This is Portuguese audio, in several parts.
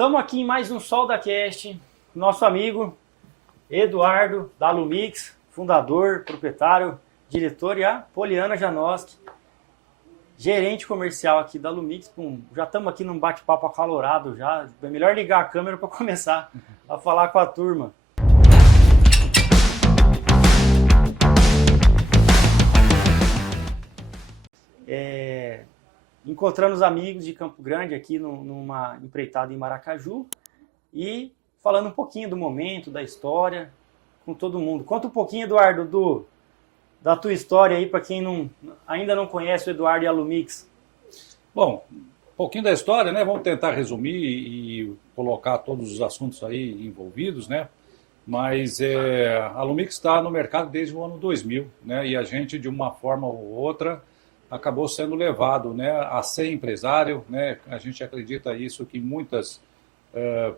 Estamos aqui em mais um Sol da Cast, nosso amigo Eduardo da Alumix, fundador, proprietário, diretor, e a Poliana Janoski, gerente comercial aqui da Alumix. Já estamos aqui num bate-papo acalorado já. É melhor ligar a câmera para começar a falar com a turma. Encontrando os amigos de Campo Grande aqui numa empreitada em Maracaju e falando um pouquinho do momento, da história, com todo mundo. Conta um pouquinho, Eduardo, da tua história aí, para quem ainda não conhece o Eduardo e a Alumix. Bom, um pouquinho da história, né? Vamos tentar resumir e colocar todos os assuntos aí envolvidos, né? Mas a Alumix está no mercado desde o ano 2000, né? E a gente, de uma forma ou outra, acabou sendo levado, né, a ser empresário, né? A gente acredita isso, que muitas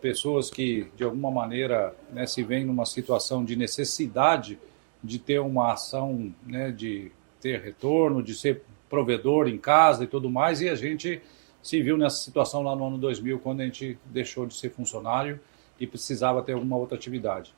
pessoas que, de alguma maneira, né, se veem numa situação de necessidade de ter uma ação, né, de ter retorno, de ser provedor em casa e tudo mais, e a gente se viu nessa situação lá no ano 2000, quando a gente deixou de ser funcionário e precisava ter alguma outra atividade.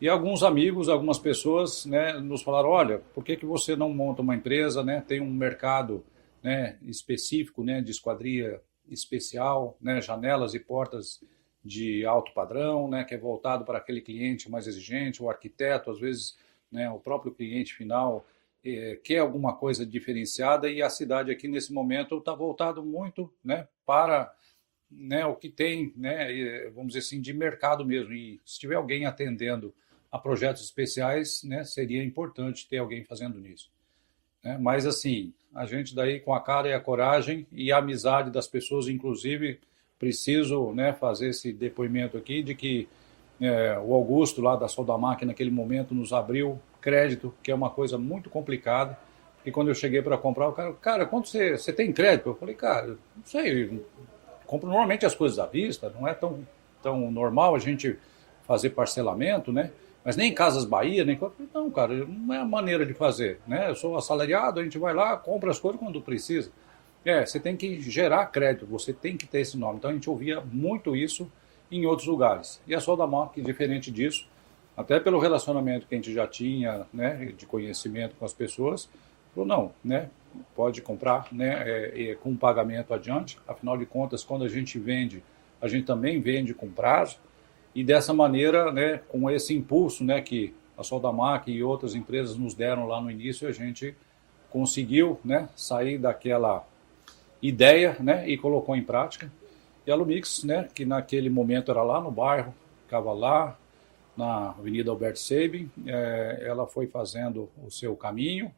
E alguns amigos, algumas pessoas, né, nos falaram, olha, por que você não monta uma empresa, né, tem um mercado, né, específico, né, de esquadria especial, né, janelas e portas de alto padrão, né, que é voltado para aquele cliente mais exigente, o arquiteto, às vezes, né, o próprio cliente final quer alguma coisa diferenciada, e a cidade aqui nesse momento está voltado muito, né, para, né, o que tem, né, vamos dizer assim, de mercado mesmo. E se tiver alguém atendendo a projetos especiais, né, seria importante ter alguém fazendo nisso, né? Mas assim, a gente daí com a cara e a coragem e a amizade das pessoas, inclusive preciso, né, fazer esse depoimento aqui de que o Augusto lá da Soldamac naquele momento nos abriu crédito, que é uma coisa muito complicada, porque quando eu cheguei para comprar, o cara, quanto você tem crédito? Eu falei, cara, não sei, compro normalmente as coisas à vista, não é tão normal a gente fazer parcelamento, né? Mas nem em Casas Bahia, nem... Não, cara, não é a maneira de fazer, né? Eu sou assalariado, a gente vai lá, compra as coisas quando precisa. Você tem que gerar crédito, você tem que ter esse nome. Então a gente ouvia muito isso em outros lugares. E a Soldamac, diferente disso, até pelo relacionamento que a gente já tinha, né, de conhecimento com as pessoas, falou, não, né, pode comprar, né, com pagamento adiante. Afinal de contas, quando a gente vende, a gente também vende com prazo. E dessa maneira, né, com esse impulso, né, que a Soldamac e outras empresas nos deram lá no início, a gente conseguiu, né, sair daquela ideia, né, e colocou em prática. E a Alumix, né, que naquele momento era lá no bairro, ficava lá na Avenida Alberto Sabin, ela foi fazendo o seu caminho,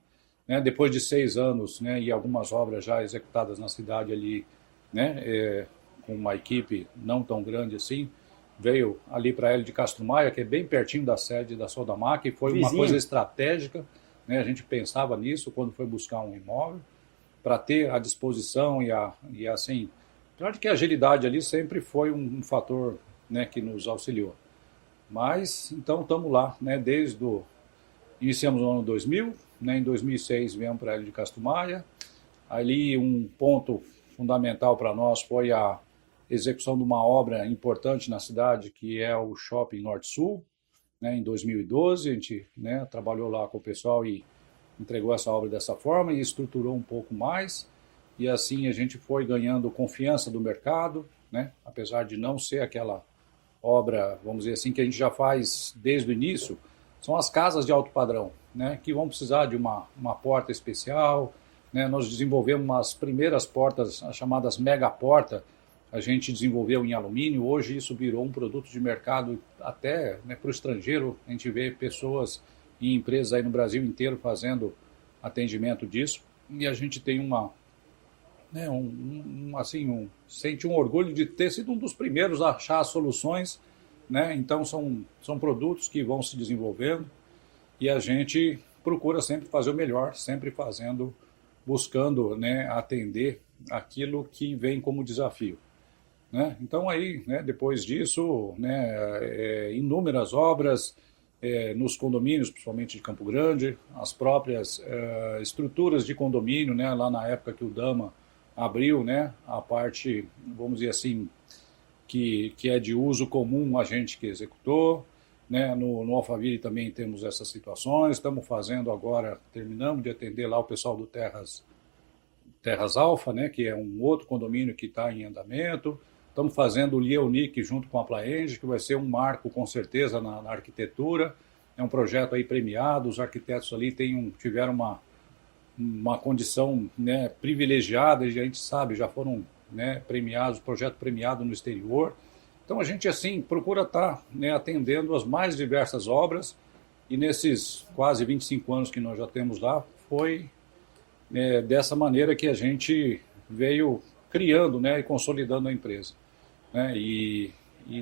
né, depois de 6 anos, né, e algumas obras já executadas na cidade ali, né, com uma equipe não tão grande assim, veio ali para a Hélio de Castro Maia, que é bem pertinho da sede da Soldamac, e foi uma coisa estratégica, né? A gente pensava nisso quando foi buscar um imóvel, para ter à disposição e assim, claro que a agilidade ali sempre foi um fator, né, que nos auxiliou. Mas, então, estamos lá, né, iniciamos no ano 2000, né, em 2006 viemos para a Hélio de Castro Maia, ali um ponto fundamental para nós foi a execução de uma obra importante na cidade, que é o Shopping Norte-Sul, né, em 2012, a gente, né, trabalhou lá com o pessoal e entregou essa obra dessa forma e estruturou um pouco mais, e assim a gente foi ganhando confiança do mercado, né, apesar de não ser aquela obra, vamos dizer assim, que a gente já faz desde o início, são as casas de alto padrão, né, que vão precisar de uma porta especial, né, nós desenvolvemos umas primeiras portas, as chamadas mega porta, a gente desenvolveu em alumínio, hoje isso virou um produto de mercado até, né, para o estrangeiro, a gente vê pessoas e empresas aí no Brasil inteiro fazendo atendimento disso, e a gente tem né, sente um orgulho de ter sido um dos primeiros a achar as soluções, né, então são produtos que vão se desenvolvendo, e a gente procura sempre fazer o melhor, sempre buscando, né, atender aquilo que vem como desafio. Né? Então aí, né, depois disso, né, inúmeras obras nos condomínios, principalmente de Campo Grande, as próprias estruturas de condomínio, né, lá na época que o Dama abriu, né, a parte, vamos dizer assim, que é de uso comum a gente que executou, né? No Alphaville também temos essas situações. Estamos fazendo agora, terminamos de atender lá o pessoal do Terras Alfa, né? Que é um outro condomínio que está em andamento. Estamos fazendo o Lionic junto com a Plaenge, que vai ser um marco com certeza na arquitetura. É um projeto aí premiado, os arquitetos ali tiveram uma condição, né, privilegiada, e a gente sabe, já foram, né, premiados, projeto premiado no exterior. Então a gente assim procura estar, né, atendendo as mais diversas obras, e nesses quase 25 anos que nós já temos lá, foi dessa maneira que a gente veio criando, né, e consolidando a empresa, né, e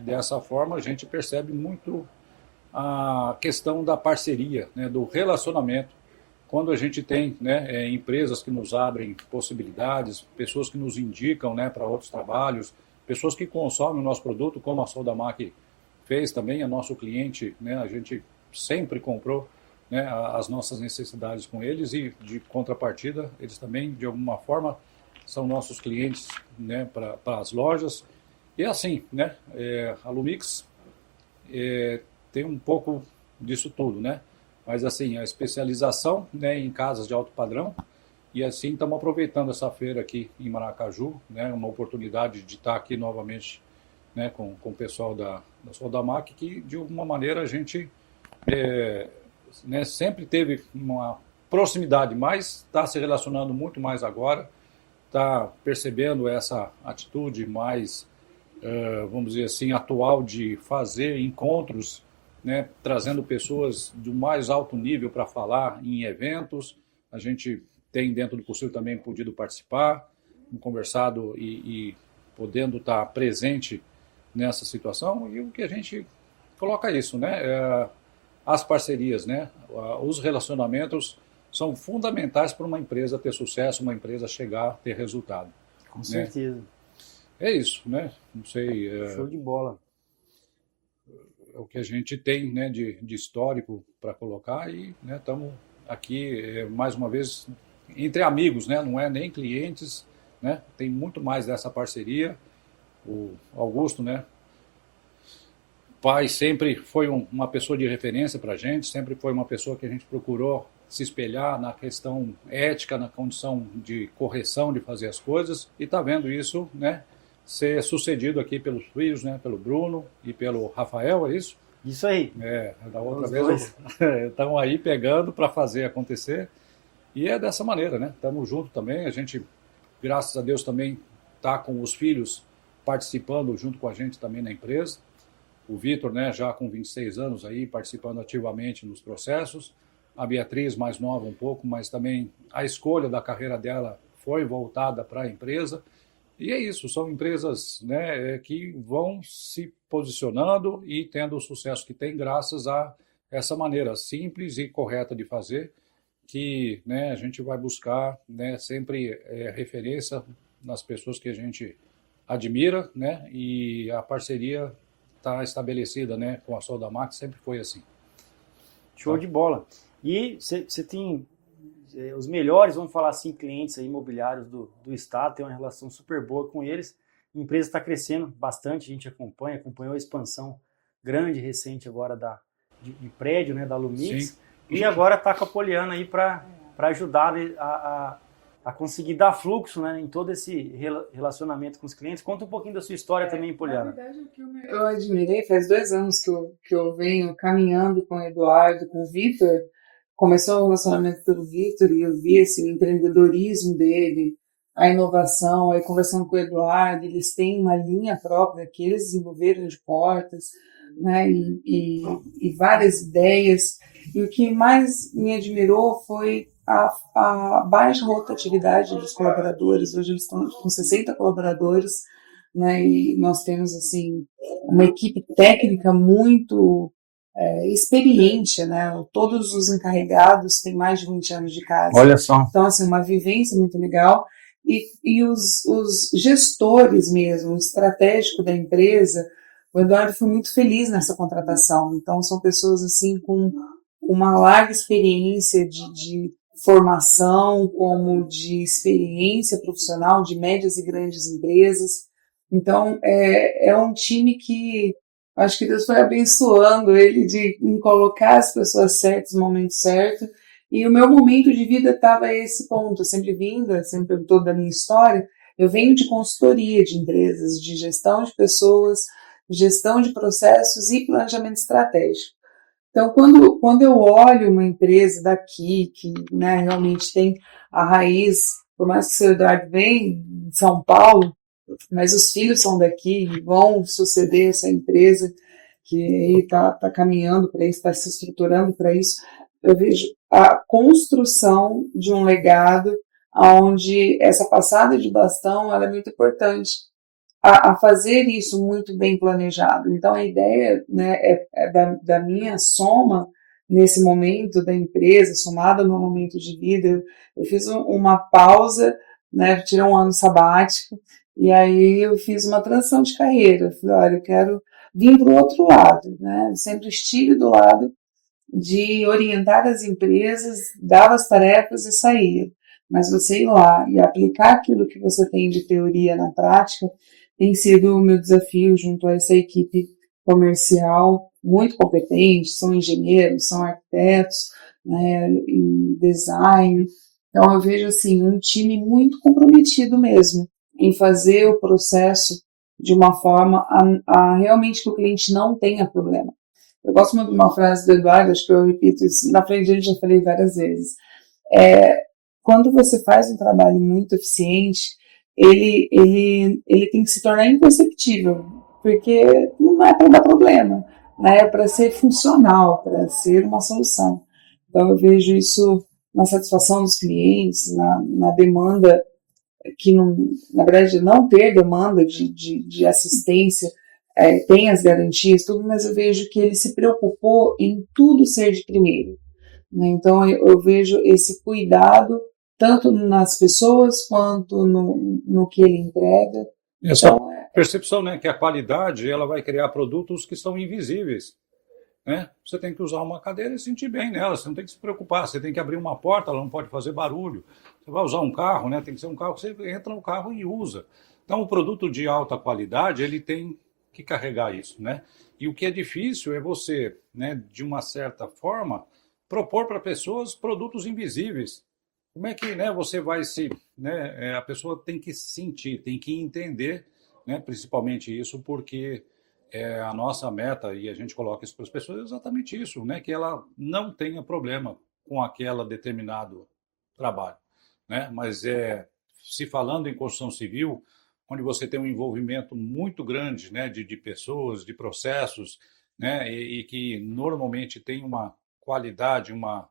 dessa forma a gente percebe muito a questão da parceria, né, do relacionamento, quando a gente tem, né, empresas que nos abrem possibilidades, pessoas que nos indicam, né, para outros trabalhos, pessoas que consomem o nosso produto, como a Soldamac fez também, é nosso cliente, né, a gente sempre comprou, né, as nossas necessidades com eles, e de contrapartida eles também de alguma forma são nossos clientes, né, para as lojas. E assim, né, a Lumix tem um pouco disso tudo, né? Mas assim, a especialização, né, em casas de alto padrão, e assim estamos aproveitando essa feira aqui em Maracaju, né, uma oportunidade de estar aqui novamente, né, com o pessoal da Soldamac, que de alguma maneira a gente né, sempre teve uma proximidade, mas está se relacionando muito mais agora, está percebendo essa atitude mais, vamos dizer assim, atual de fazer encontros, né, trazendo pessoas do mais alto nível para falar em eventos. A gente tem, dentro do possível, também podido participar, conversado e podendo estar presente nessa situação. E o que a gente coloca isso, né? As parcerias, né? Os relacionamentos são fundamentais para uma empresa ter sucesso, uma empresa chegar a ter resultado. Com certeza. É isso, né? Não sei. Show de bola. É o que a gente tem, né, de histórico para colocar, e estamos aqui mais uma vez entre amigos, né? Não é nem clientes, né? Tem muito mais dessa parceria. O Augusto, né? Pai sempre foi uma pessoa de referência para a gente, sempre foi uma pessoa que a gente procurou se espelhar na questão ética, na condição de correção de fazer as coisas, e está vendo isso, né, ser sucedido aqui pelos filhos, né, pelo Bruno e pelo Rafael, é isso? Isso aí. Da outra vez estão aí pegando para fazer acontecer, e é dessa maneira, né? Estamos juntos também, a gente, graças a Deus, também está com os filhos participando junto com a gente também na empresa. O Vitor, né, já com 26 anos aí, participando ativamente nos processos. A Beatriz, mais nova um pouco, mas também a escolha da carreira dela foi voltada para a empresa. E é isso, são empresas, né, que vão se posicionando e tendo o sucesso que tem graças a essa maneira simples e correta de fazer, que, né, a gente vai buscar, né, sempre referência nas pessoas que a gente admira, né, e a parceria está estabelecida, né, com a Soldamac, sempre foi assim. Show de bola. E você tem os melhores, vamos falar assim, clientes aí, imobiliários do estado, tem uma relação super boa com eles. A empresa está crescendo bastante, a gente acompanhou a expansão grande, recente agora de prédio, né, da Lumix. Sim. E agora está com a Poliana aí para ajudar a conseguir dar fluxo, né, em todo esse relacionamento com os clientes. Conta um pouquinho da sua história também, Poliana. Na verdade, o que eu admirei, faz 2 anos que eu venho caminhando com o Eduardo, com o Vitor. Começou o relacionamento pelo Vitor e eu vi esse empreendedorismo dele, a inovação, aí conversando com o Eduardo, eles têm uma linha própria que eles desenvolveram de portas, né, e várias ideias. E o que mais me admirou foi a baixa rotatividade dos colaboradores. Hoje eles estão com 60 colaboradores, né, e nós temos assim uma equipe técnica muito experiente, né? Todos os encarregados têm mais de 20 anos de casa. Olha só. Então, assim, uma vivência muito legal. E os gestores mesmo, o estratégico da empresa, o Eduardo foi muito feliz nessa contratação. Então, são pessoas assim com uma larga experiência de formação, como de experiência profissional de médias e grandes empresas, Então, é um time que acho que Deus foi abençoando ele em colocar as pessoas certas no momento certo. E o meu momento de vida estava a esse ponto. Eu sempre vinda, sempre perguntou da minha história. Eu venho de consultoria de empresas, de gestão de pessoas, gestão de processos e planejamento estratégico. Então, quando eu olho uma empresa daqui, que, né, realmente tem a raiz, por mais que o seu Eduardo vem de São Paulo, mas os filhos são daqui e vão suceder essa empresa que está caminhando para isso, está se estruturando para isso. Eu vejo a construção de um legado onde essa passada de bastão ela é muito importante a fazer isso muito bem planejado. Então, a ideia, né, da minha soma nesse momento da empresa, somada ao meu momento de vida. Eu fiz uma pausa, né, tirei um ano sabático, e aí eu fiz uma transição de carreira. Eu falei, olha, eu quero vir para o outro lado. Né? Eu sempre estive do lado de orientar as empresas, dava as tarefas e saía. Mas você ir lá e aplicar aquilo que você tem de teoria na prática tem sido o meu desafio junto a essa equipe comercial muito competente, são engenheiros, são arquitetos, né, em design. Então eu vejo assim um time muito comprometido mesmo em fazer o processo de uma forma a realmente que o cliente não tenha problema. Eu gosto muito de uma frase do Eduardo, acho que eu repito isso na frente dele, já falei várias vezes. Quando você faz um trabalho muito eficiente, ele tem que se tornar imperceptível, porque não é para dar problema, né? É para ser funcional, para ser uma solução. Então eu vejo isso na satisfação dos clientes, na demanda que, não, na verdade, não ter demanda de assistência, tem as garantias, tudo, mas eu vejo que ele se preocupou em tudo ser de primeiro. Né? Então, eu vejo esse cuidado tanto nas pessoas quanto no que ele entrega. Essa Então, percepção, né, que a qualidade ela vai criar produtos que são invisíveis. Né? Você tem que usar uma cadeira e sentir bem nela, você não tem que se preocupar, você tem que abrir uma porta, ela não pode fazer barulho. Você vai usar um carro, né? Tem que ser um carro que você entra no carro e usa. Então, o produto de alta qualidade, ele tem que carregar isso, né? E o que é difícil é você, né, de uma certa forma, propor para pessoas produtos invisíveis. Como é que, né, você vai se, né, a pessoa tem que sentir, tem que entender, né, principalmente isso, porque a nossa meta, e a gente coloca isso para as pessoas, é exatamente isso, né, que ela não tenha problema com aquele determinado trabalho. Né? Mas se falando em construção civil, onde você tem um envolvimento muito grande, né, de pessoas, de processos, né, e que normalmente tem uma qualidade, uma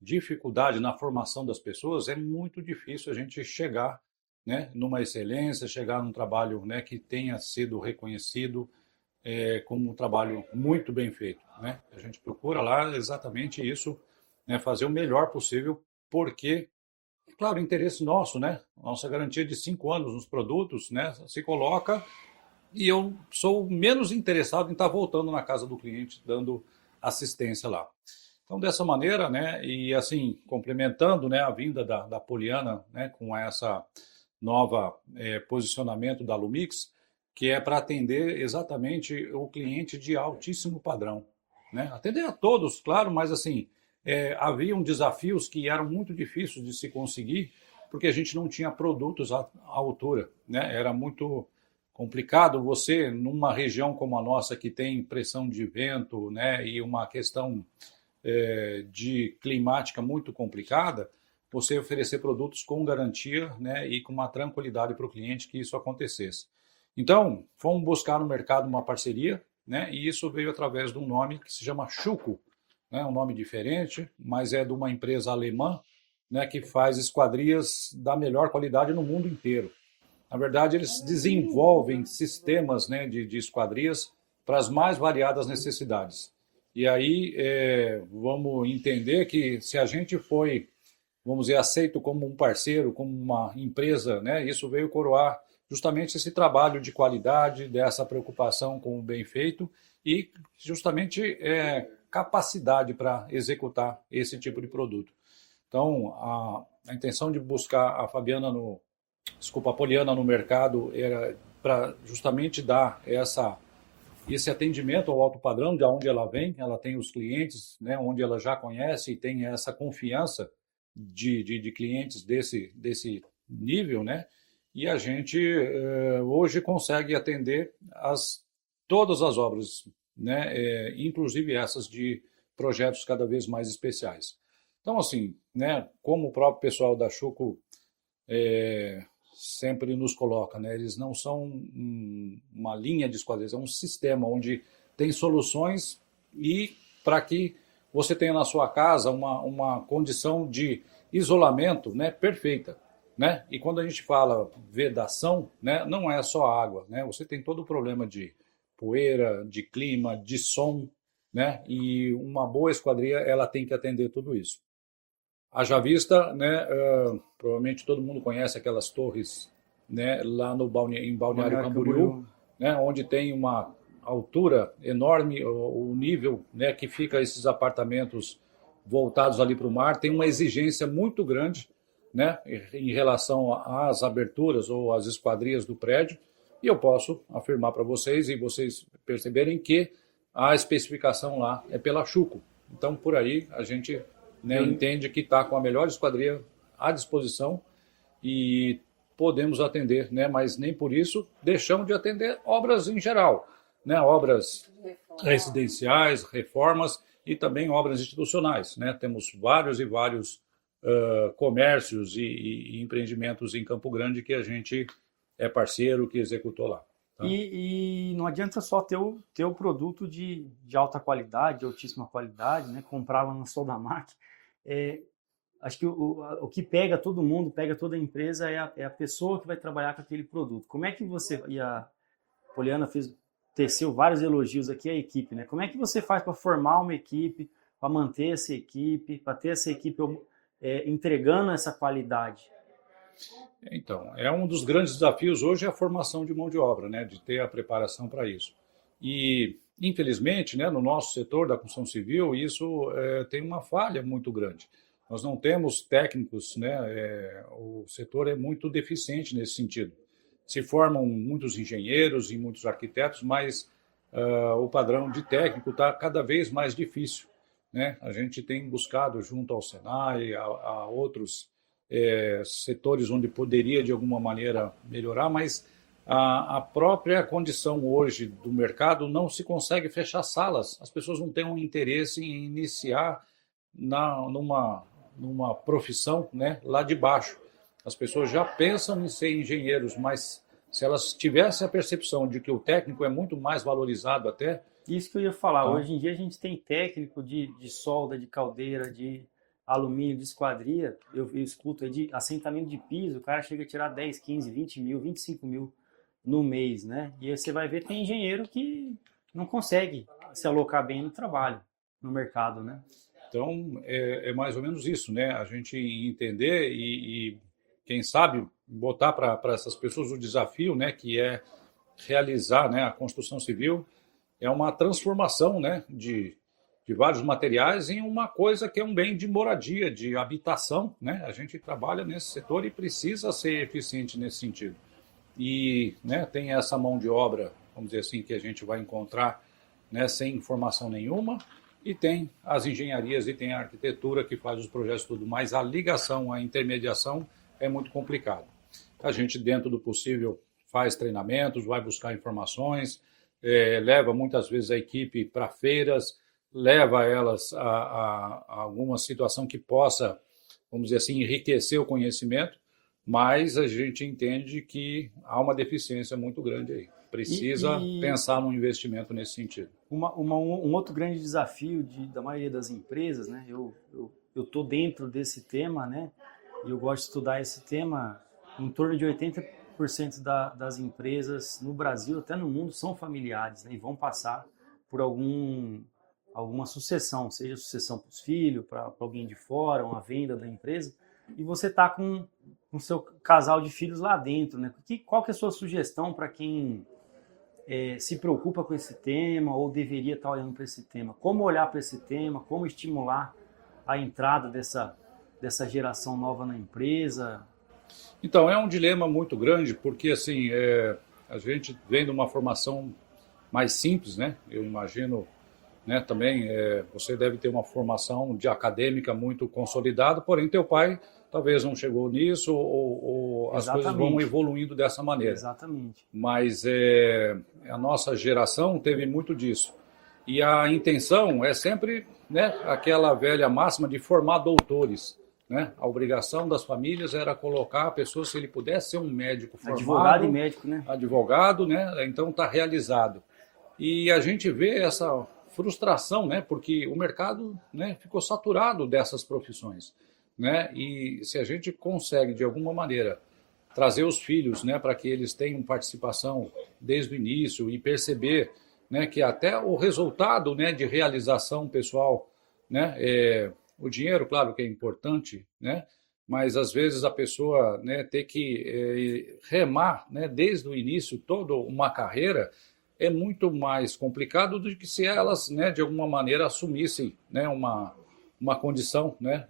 dificuldade na formação das pessoas, é muito difícil a gente chegar, né, numa excelência, chegar num trabalho, né, que tenha sido reconhecido como um trabalho muito bem feito. Né? A gente procura lá exatamente isso, né, fazer o melhor possível, porque claro, interesse nosso, né? Nossa garantia de 5 anos nos produtos, né? Se coloca e eu sou menos interessado em estar voltando na casa do cliente, dando assistência lá. Então, dessa maneira, né? E assim, complementando, né, a vinda da Poliana, né, com essa nova posicionamento da Lumix, que é para atender exatamente o cliente de altíssimo padrão. Né? Atender a todos, claro, mas assim, haviam desafios que eram muito difíceis de se conseguir, porque a gente não tinha produtos à altura. Né? Era muito complicado você, numa região como a nossa, que tem pressão de vento, né, e uma questão de climática muito complicada, você oferecer produtos com garantia, né, e com uma tranquilidade para o cliente que isso acontecesse. Então, fomos buscar no mercado uma parceria, né, e isso veio através de um nome que se chama Schuco, né, um nome diferente, mas é de uma empresa alemã, né, que faz esquadrias da melhor qualidade no mundo inteiro. Na verdade, eles desenvolvem sistemas, né, de esquadrias para as mais variadas necessidades. E aí vamos entender que se a gente foi, vamos dizer, aceito como um parceiro, como uma empresa, né, isso veio coroar justamente esse trabalho de qualidade, dessa preocupação com o bem feito e justamente capacidade para executar esse tipo de produto. Então, a intenção de buscar a Poliana no mercado era para justamente dar esse atendimento ao alto padrão, de onde ela vem, ela tem os clientes, né, onde ela já conhece e tem essa confiança de clientes desse nível, né? E a gente hoje consegue atender todas as obras, né? Inclusive essas de projetos cada vez mais especiais. Então, assim, né, como o próprio pessoal da Chuco sempre nos coloca, né, eles não são uma linha de esquadrias, é um sistema onde tem soluções e para que você tenha na sua casa uma condição de isolamento, né, perfeita. Né? E quando a gente fala vedação, né, não é só água, né? Você tem todo o problema de poeira, de clima, de som, né? E uma boa esquadria ela tem que atender tudo isso. Haja vista, né, provavelmente todo mundo conhece aquelas torres, né, lá em Balneário Camboriú, né, onde tem uma altura enorme, o nível, né, que fica esses apartamentos voltados ali para o mar, tem uma exigência muito grande, né, em relação às aberturas ou às esquadrias do prédio, e eu posso afirmar para vocês e vocês perceberem que a especificação lá é pela Chuco. Então, por aí, a gente, né, entende que está com a melhor esquadria à disposição e podemos atender, né, mas nem por isso deixamos de atender obras em geral, né, obras residenciais, reformas e também obras institucionais. Né? Temos vários e vários comércios e empreendimentos em Campo Grande que a gente é parceiro, que executou lá. Tá? E não adianta só ter o produto de alta qualidade, de altíssima qualidade, né? Comprava no Soldamac. Acho que o que pega todo mundo, pega toda a empresa, é a pessoa que vai trabalhar com aquele produto. Como é que você, e a Poliana teceu vários elogios aqui à equipe, né? Como é que você faz para formar uma equipe, para manter essa equipe, para ter essa equipe entregando essa qualidade? Então, é um dos grandes desafios hoje é a formação de mão de obra, né, de ter a preparação para isso. E, infelizmente, né, no nosso setor da construção civil, isso tem uma falha muito grande. Nós não temos técnicos, né, o setor é muito deficiente nesse sentido. Se formam muitos engenheiros e muitos arquitetos, mas o padrão de técnico está cada vez mais difícil. Né? A gente tem buscado junto ao Senai, a outros setores onde poderia de alguma maneira melhorar, mas a própria condição hoje do mercado não se consegue fechar salas. As pessoas não têm um interesse em iniciar numa profissão, né, lá de baixo. As pessoas já pensam em ser engenheiros, mas se elas tivessem a percepção de que o técnico é muito mais valorizado até... Isso que eu ia falar. Hoje em dia a gente tem técnico de solda, de caldeira, de alumínio, de esquadria. Eu escuto aí de assentamento de piso, o cara chega a tirar 10, 15, 20 mil, 25 mil no mês, né? E aí você vai ver, tem engenheiro que não consegue se alocar bem no trabalho, no mercado, né? Então, é mais ou menos isso, né? A gente entender e quem sabe, botar para essas pessoas o desafio, né? Que é realizar, né, a construção civil, é uma transformação, né, de vários materiais em uma coisa que é um bem de moradia, de habitação, né? A gente trabalha nesse setor e precisa ser eficiente nesse sentido. E, né, tem essa mão de obra, vamos dizer assim, que a gente vai encontrar, né, sem informação nenhuma, e tem as engenharias e tem a arquitetura que faz os projetos tudo, mas a ligação, a intermediação é muito complicado. A gente, dentro do possível, faz treinamentos, vai buscar informações, leva muitas vezes a equipe para feiras, leva elas a alguma situação que possa, vamos dizer assim, enriquecer o conhecimento, mas a gente entende que há uma deficiência muito grande aí. Precisa pensar num investimento nesse sentido. Um outro grande desafio da maioria das empresas, né? Eu estou dentro desse tema, né? E eu gosto de estudar esse tema. Em torno de 80% das empresas no Brasil, até no mundo, são familiares, né? E vão passar por alguma sucessão, seja sucessão para os filhos, para alguém de fora, uma venda da empresa, e você está com o seu casal de filhos lá dentro, né? Qual que é a sua sugestão para quem se preocupa com esse tema ou deveria estar olhando para esse tema? Como olhar para esse tema? Como estimular a entrada dessa geração nova na empresa? Então, é um dilema muito grande, porque assim, A gente vem de uma formação mais simples, né? Eu imagino, né, também você deve ter uma formação de acadêmica muito consolidada, porém teu pai talvez não chegou nisso ou as coisas vão evoluindo dessa maneira. Exatamente. Mas a nossa geração teve muito disso. E a intenção é sempre, né, aquela velha máxima de formar doutores. Né? A obrigação das famílias era colocar a pessoa, se ele pudesse ser um médico formado, advogado e médico, né? Advogado, né? Então está realizado. E a gente vê essa frustração, né? Porque o mercado, né, ficou saturado dessas profissões, né? E se a gente consegue de alguma maneira trazer os filhos, né, para que eles tenham participação desde o início e perceber, né, que até o resultado, né, de realização pessoal, né, o dinheiro, claro que é importante, né? Mas às vezes a pessoa, né, ter que remar, né, desde o início toda uma carreira é muito mais complicado do que se elas, né, de alguma maneira assumissem, né, uma condição, né?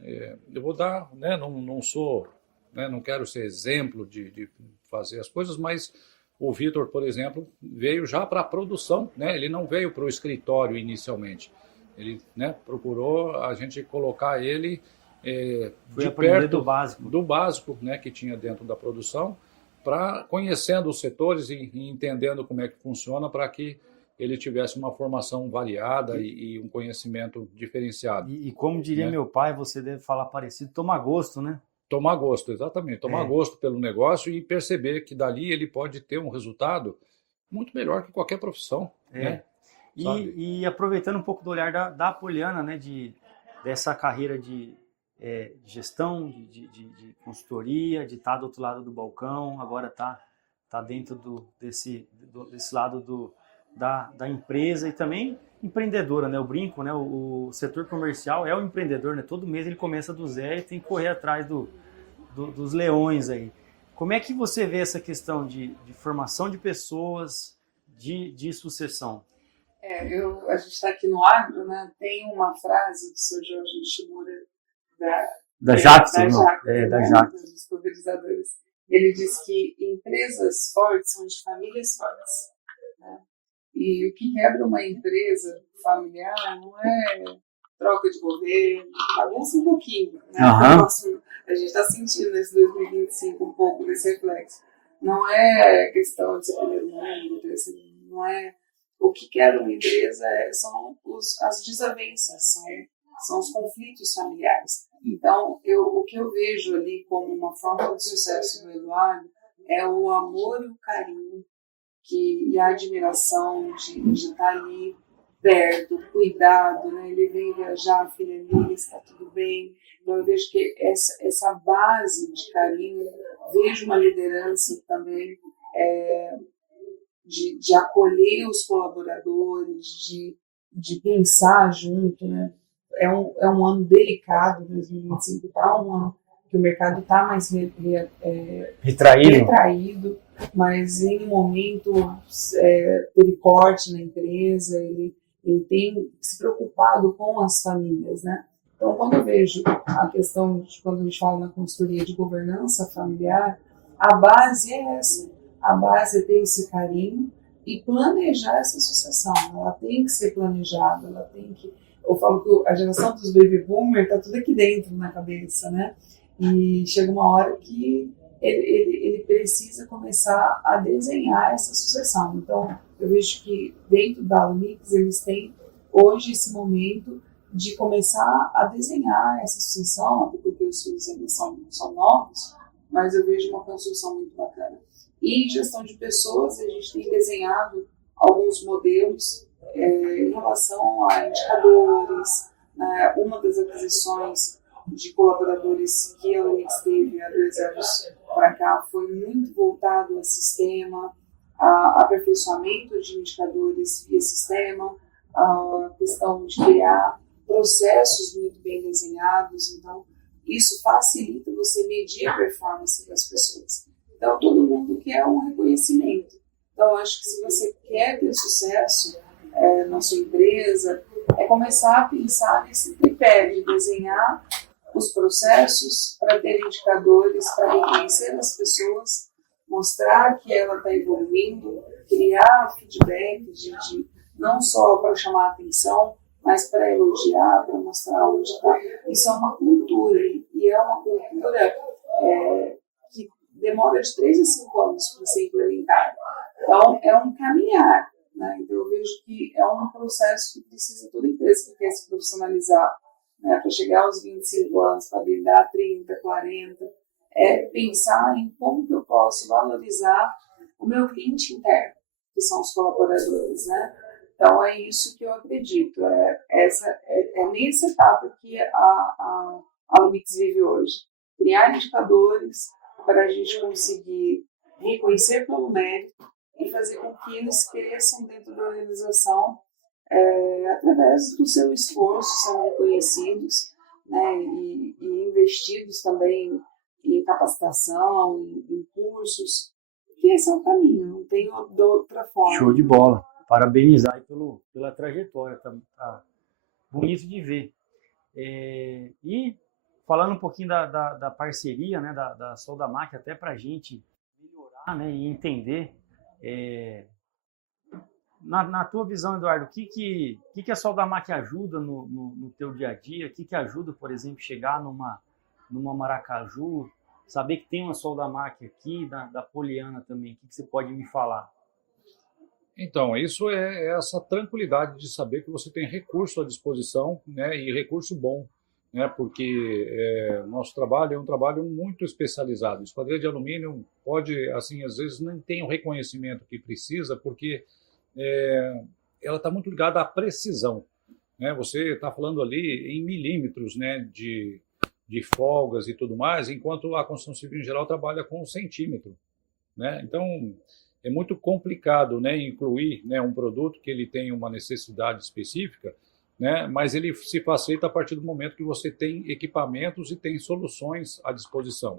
Eu vou dar, né, não sou, né, não quero ser exemplo de fazer as coisas, mas o Vitor, por exemplo, veio já para a produção, né? Ele não veio para o escritório inicialmente. Ele, né, procurou a gente colocar ele de perto do básico, né, que tinha dentro da produção, para conhecendo os setores e entendendo como é que funciona, para que ele tivesse uma formação variada e um conhecimento diferenciado. E como diria, né, meu pai, você deve falar parecido, tomar gosto, né? Tomar gosto, exatamente. Tomar gosto pelo negócio e perceber que dali ele pode ter um resultado muito melhor que qualquer profissão. Né? E aproveitando um pouco do olhar da Poliana, né, dessa carreira de gestão, de consultoria, de estar do outro lado do balcão, agora tá dentro desse lado da empresa e também empreendedora, né? Eu brinco, né? O setor comercial é o empreendedor, né? Todo mês ele começa do zero e tem que correr atrás dos leões aí. Como é que você vê essa questão de formação de pessoas, de sucessão? A gente está aqui no agro, né? Tem uma frase do seu Jorge Nishimura da Jacques, dos pulverizadores. Ele diz que empresas fortes são de famílias fortes. Né? E o que quebra uma empresa familiar não é troca de governo, bagunça um pouquinho. Né? A gente está sentindo nesse 2025 um pouco desse reflexo. Não é questão de ser primeiro mundo, não é. O que quebra uma empresa são as desavenças, são os conflitos familiares. Então, o que eu vejo ali como uma forma de sucesso do Eduardo é o amor e o carinho e a admiração de estar ali perto, cuidado, né? Ele vem viajar, a filha dele está tudo bem. Então, eu vejo que essa base de carinho, vejo uma liderança também de acolher os colaboradores, de pensar junto, né? É um ano delicado, 2025 está um ano que o mercado está mais retraído, mas em um momento teve corte na empresa, ele tem se preocupado com as famílias, né? Então, quando eu vejo a questão de quando a gente fala na consultoria de governança familiar, a base é essa. A base é ter esse carinho e planejar essa sucessão. Ela tem que ser planejada, ela tem que... Eu falo que a geração dos baby boomers está tudo aqui dentro na cabeça, né? E chega uma hora que ele precisa começar a desenhar essa sucessão. Então, eu vejo que dentro da Alumix eles têm hoje esse momento de começar a desenhar essa sucessão, até porque os filhos ainda são novos, mas eu vejo uma construção muito bacana. E em gestão de pessoas, a gente tem desenhado alguns modelos em relação a indicadores. Né? Uma das aquisições de colaboradores que a Alumix teve há 2 anos para cá foi muito voltado a sistema, a aperfeiçoamento de indicadores via sistema, a questão de criar processos muito bem desenhados. Então, isso facilita você medir a performance das pessoas. Então, todo mundo quer um reconhecimento. Então, acho que se você quer ter sucesso na sua empresa, é começar a pensar nesse tripé de desenhar os processos para ter indicadores, para reconhecer as pessoas, mostrar que ela está evoluindo, criar feedback não só para chamar a atenção, mas para elogiar, para mostrar onde está. Isso é uma cultura, e é uma cultura que demora de 3 a 5 anos para ser implementada. Então, é um caminhar, né? Então, eu vejo que é um processo que precisa toda empresa que quer se profissionalizar, né? Para chegar aos 25 anos, para lidar 30, 40, pensar em como que eu posso valorizar o meu cliente interno, que são os colaboradores, né? Então, é isso que eu acredito. É nessa etapa que a Lumix vive hoje. Criar indicadores para a gente conseguir reconhecer pelo mérito e fazer com que eles cresçam dentro da organização através do seu esforço, são reconhecidos, né, e investidos também em capacitação, em cursos, que esse é o caminho, não tem outra forma. Show de bola. Parabenizar aí pela trajetória, tá bonito de ver. E falando um pouquinho da parceria, né, da Soldamac, até para a gente melhorar, né, e entender, na tua visão, Eduardo, o que a Soldamac ajuda no teu dia a dia? O que ajuda, por exemplo, chegar numa Maracaju, saber que tem uma Soldamac aqui, da Poliana também? O que você pode me falar? Então, isso é essa tranquilidade de saber que você tem recurso à disposição, né, e recurso bom, né, porque nosso trabalho é um trabalho muito especializado. Esquadria de alumínio pode, assim, às vezes não tem o reconhecimento que precisa, porque ela está muito ligada à precisão, né? Você está falando ali em milímetros, né, de folgas e tudo mais, enquanto a construção civil em geral trabalha com centímetro, né? Então, é muito complicado, né, incluir, né, um produto que ele tem uma necessidade específica, né, mas ele se facilita a partir do momento que você tem equipamentos e tem soluções à disposição.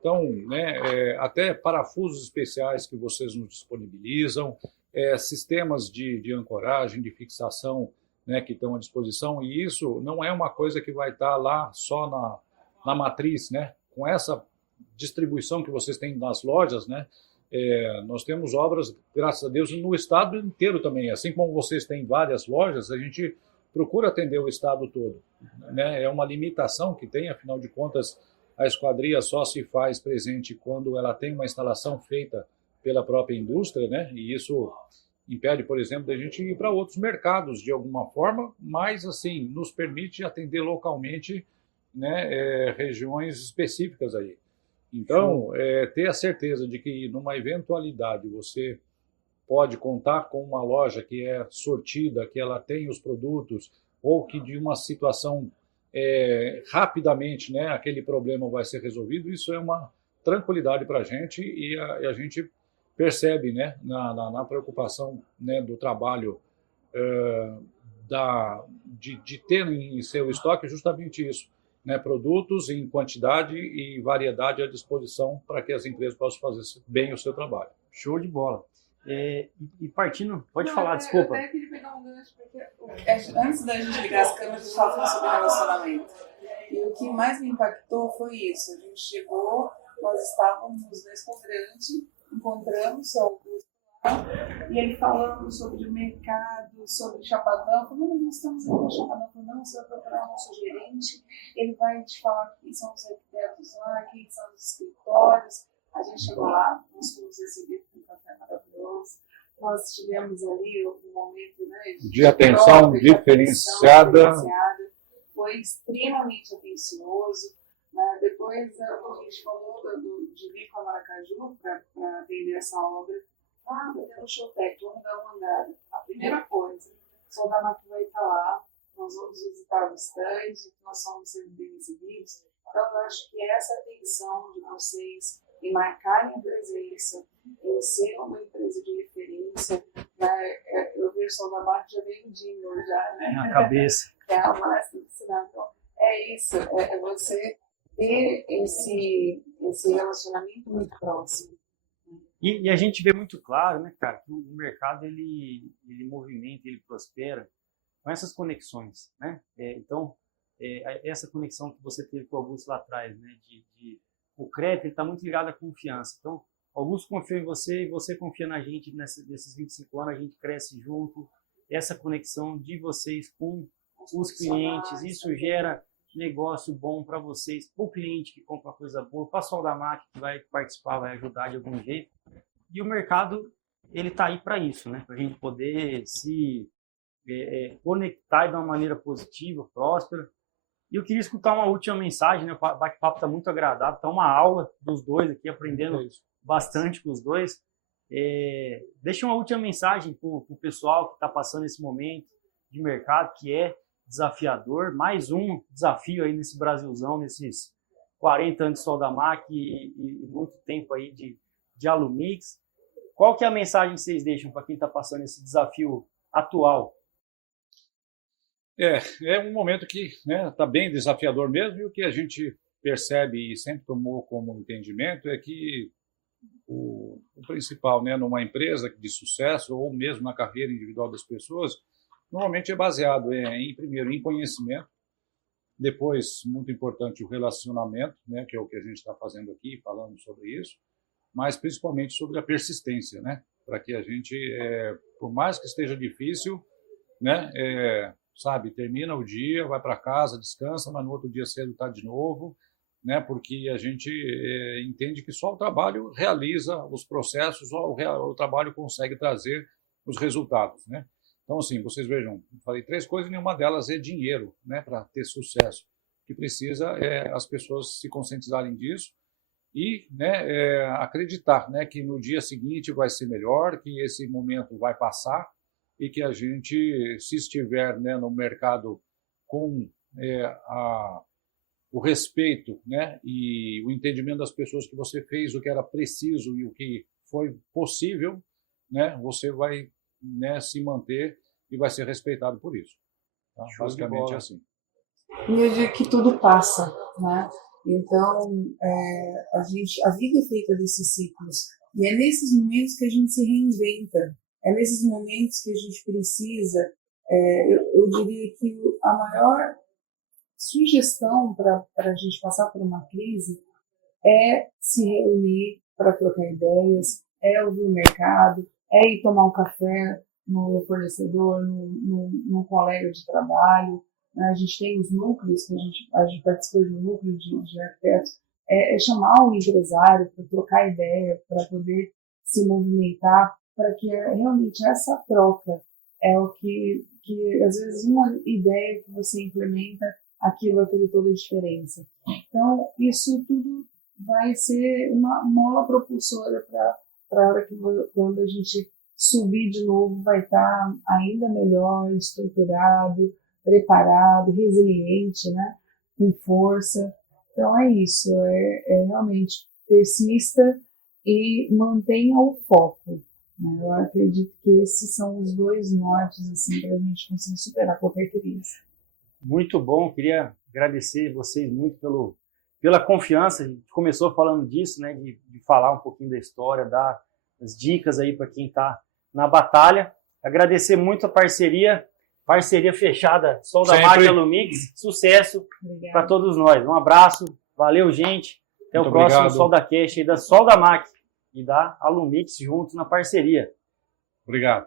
Então, né, até parafusos especiais que vocês nos disponibilizam, sistemas de ancoragem, de fixação, né, que estão à disposição, e isso não é uma coisa que vai estar lá só na matriz, né? Com essa distribuição que vocês têm nas lojas, né? Nós temos obras, graças a Deus, no estado inteiro também. Assim como vocês têm várias lojas, a gente procura atender o estado todo, né? É uma limitação que tem, afinal de contas, a esquadria só se faz presente quando ela tem uma instalação feita pela própria indústria, né? E isso impede, por exemplo, da gente ir para outros mercados de alguma forma, mas assim nos permite atender localmente, né, regiões específicas aí. Então, ter a certeza de que numa eventualidade você pode contar com uma loja que é sortida, que ela tem os produtos, ou que de uma situação rapidamente, né, aquele problema vai ser resolvido, isso é uma tranquilidade para a gente, e a gente percebe, né, na preocupação, né, do trabalho de ter em seu estoque justamente isso, né, produtos em quantidade e variedade à disposição para que as empresas possam fazer bem o seu trabalho. Show de bola. E partindo, pode falar, desculpa. Eu até queria pegar um gancho, porque antes da gente ligar as câmeras, a gente estava falando sobre relacionamento. E o que mais me impactou foi isso. A gente chegou, nós estávamos nos dois encontramos o Augusto lá, e ele falando sobre o mercado, sobre Chapadão. Eu falei, nós estamos indo para Chapadão. Eu falei, não, você vai procurar o nosso gerente, ele vai te falar quem são os arquitetos lá, quem são os escritórios. A gente chegou lá, nós fomos recebidos com um café maravilhoso. Nós tivemos ali um momento, né, de atenção diferenciada. Foi extremamente atencioso. Né? Depois a gente falou de vir para Maracaju para atender essa obra. Vai ter um showtech, vamos dar uma andada. A primeira coisa, o Soldamac vai estar lá, nós vamos visitar o stand, nós somos sendo bem recebidos. Então, eu acho que essa atenção de vocês em marcarem a presença, em ser uma empresa de referência, né? Eu vejo o Soldamac já vem jingle já, né? Na cabeça. É a máscara do sinal. Então, é isso, é você ter esse relacionamento muito próximo. E a gente vê muito claro, né, cara, que o mercado ele movimenta, ele prospera com essas conexões, né? Então, essa conexão que você teve com o Augusto lá atrás, né, o crédito está muito ligado à confiança. Então, Augusto confiou em você e você confia na gente. Nesses 25 anos a gente cresce junto. Essa conexão de vocês com os clientes, isso gera negócio bom para vocês, para o cliente que compra coisa boa, para o pessoal da máquina que vai participar, vai ajudar de algum jeito. E o mercado, ele está aí para isso, né? Para a gente poder se conectar de uma maneira positiva, próspera. E eu queria escutar uma última mensagem, né? O bate-papo está muito agradável, está uma aula dos dois aqui, aprendendo bastante com os dois. Deixa uma última mensagem para o pessoal que está passando esse momento de mercado, que é desafiador, mais um desafio aí nesse Brasilzão, nesses 40 anos de Soldamac e muito tempo aí de Alumix. Qual que é a mensagem que vocês deixam para quem está passando esse desafio atual? É um momento que tá bem desafiador mesmo, e o que a gente percebe e sempre tomou como entendimento é que o principal, numa empresa de sucesso ou mesmo na carreira individual das pessoas, normalmente é baseado primeiro em conhecimento, depois, muito importante, o relacionamento, que é o que a gente está fazendo aqui, falando sobre isso, mas principalmente sobre a persistência, para que a gente, por mais que esteja difícil, termina o dia, vai para casa, descansa, mas no outro dia cedo está de novo, porque a gente entende que só o trabalho realiza os processos, o trabalho consegue trazer os resultados. Então, assim, vocês vejam, eu falei 3 coisas, nenhuma delas é dinheiro, para ter sucesso. O que precisa é as pessoas se conscientizarem disso e acreditar que no dia seguinte vai ser melhor, que esse momento vai passar, e que a gente, se estiver no mercado com o respeito e o entendimento das pessoas que você fez o que era preciso e o que foi possível, você vai se manter e vai ser respeitado por isso. Tá? Basicamente é assim. E eu digo que tudo passa, Então, a vida é feita desses ciclos. E é nesses momentos que a gente se reinventa. É nesses momentos que a gente precisa, eu diria que a maior sugestão para a gente passar por uma crise é se reunir para trocar ideias, é ouvir o mercado, é ir tomar um café no fornecedor, num colega de trabalho. A gente tem os núcleos, que a gente participa de um núcleo de arquitetos, é chamar um empresário para trocar ideia, para poder se movimentar, para que realmente essa troca é o que às vezes uma ideia que você implementa, aquilo vai fazer toda a diferença. Então, isso tudo vai ser uma mola propulsora para a hora que quando a gente subir de novo, vai estar ainda melhor, estruturado, preparado, resiliente, com força. Então é isso, realmente persista e mantenha o foco. Eu acredito que esses são os 2 nortes assim, para a gente conseguir superar qualquer crise. Muito bom, queria agradecer vocês muito pela confiança. A gente começou falando disso, de falar um pouquinho da história, dar as dicas aí para quem está na batalha. Agradecer muito a parceria fechada, Soldamac e Alumix, sucesso para todos nós. Um abraço, valeu gente, até muito o próximo obrigado. Soldacast aí da Soldamac e da Alumix juntos na parceria. Obrigado.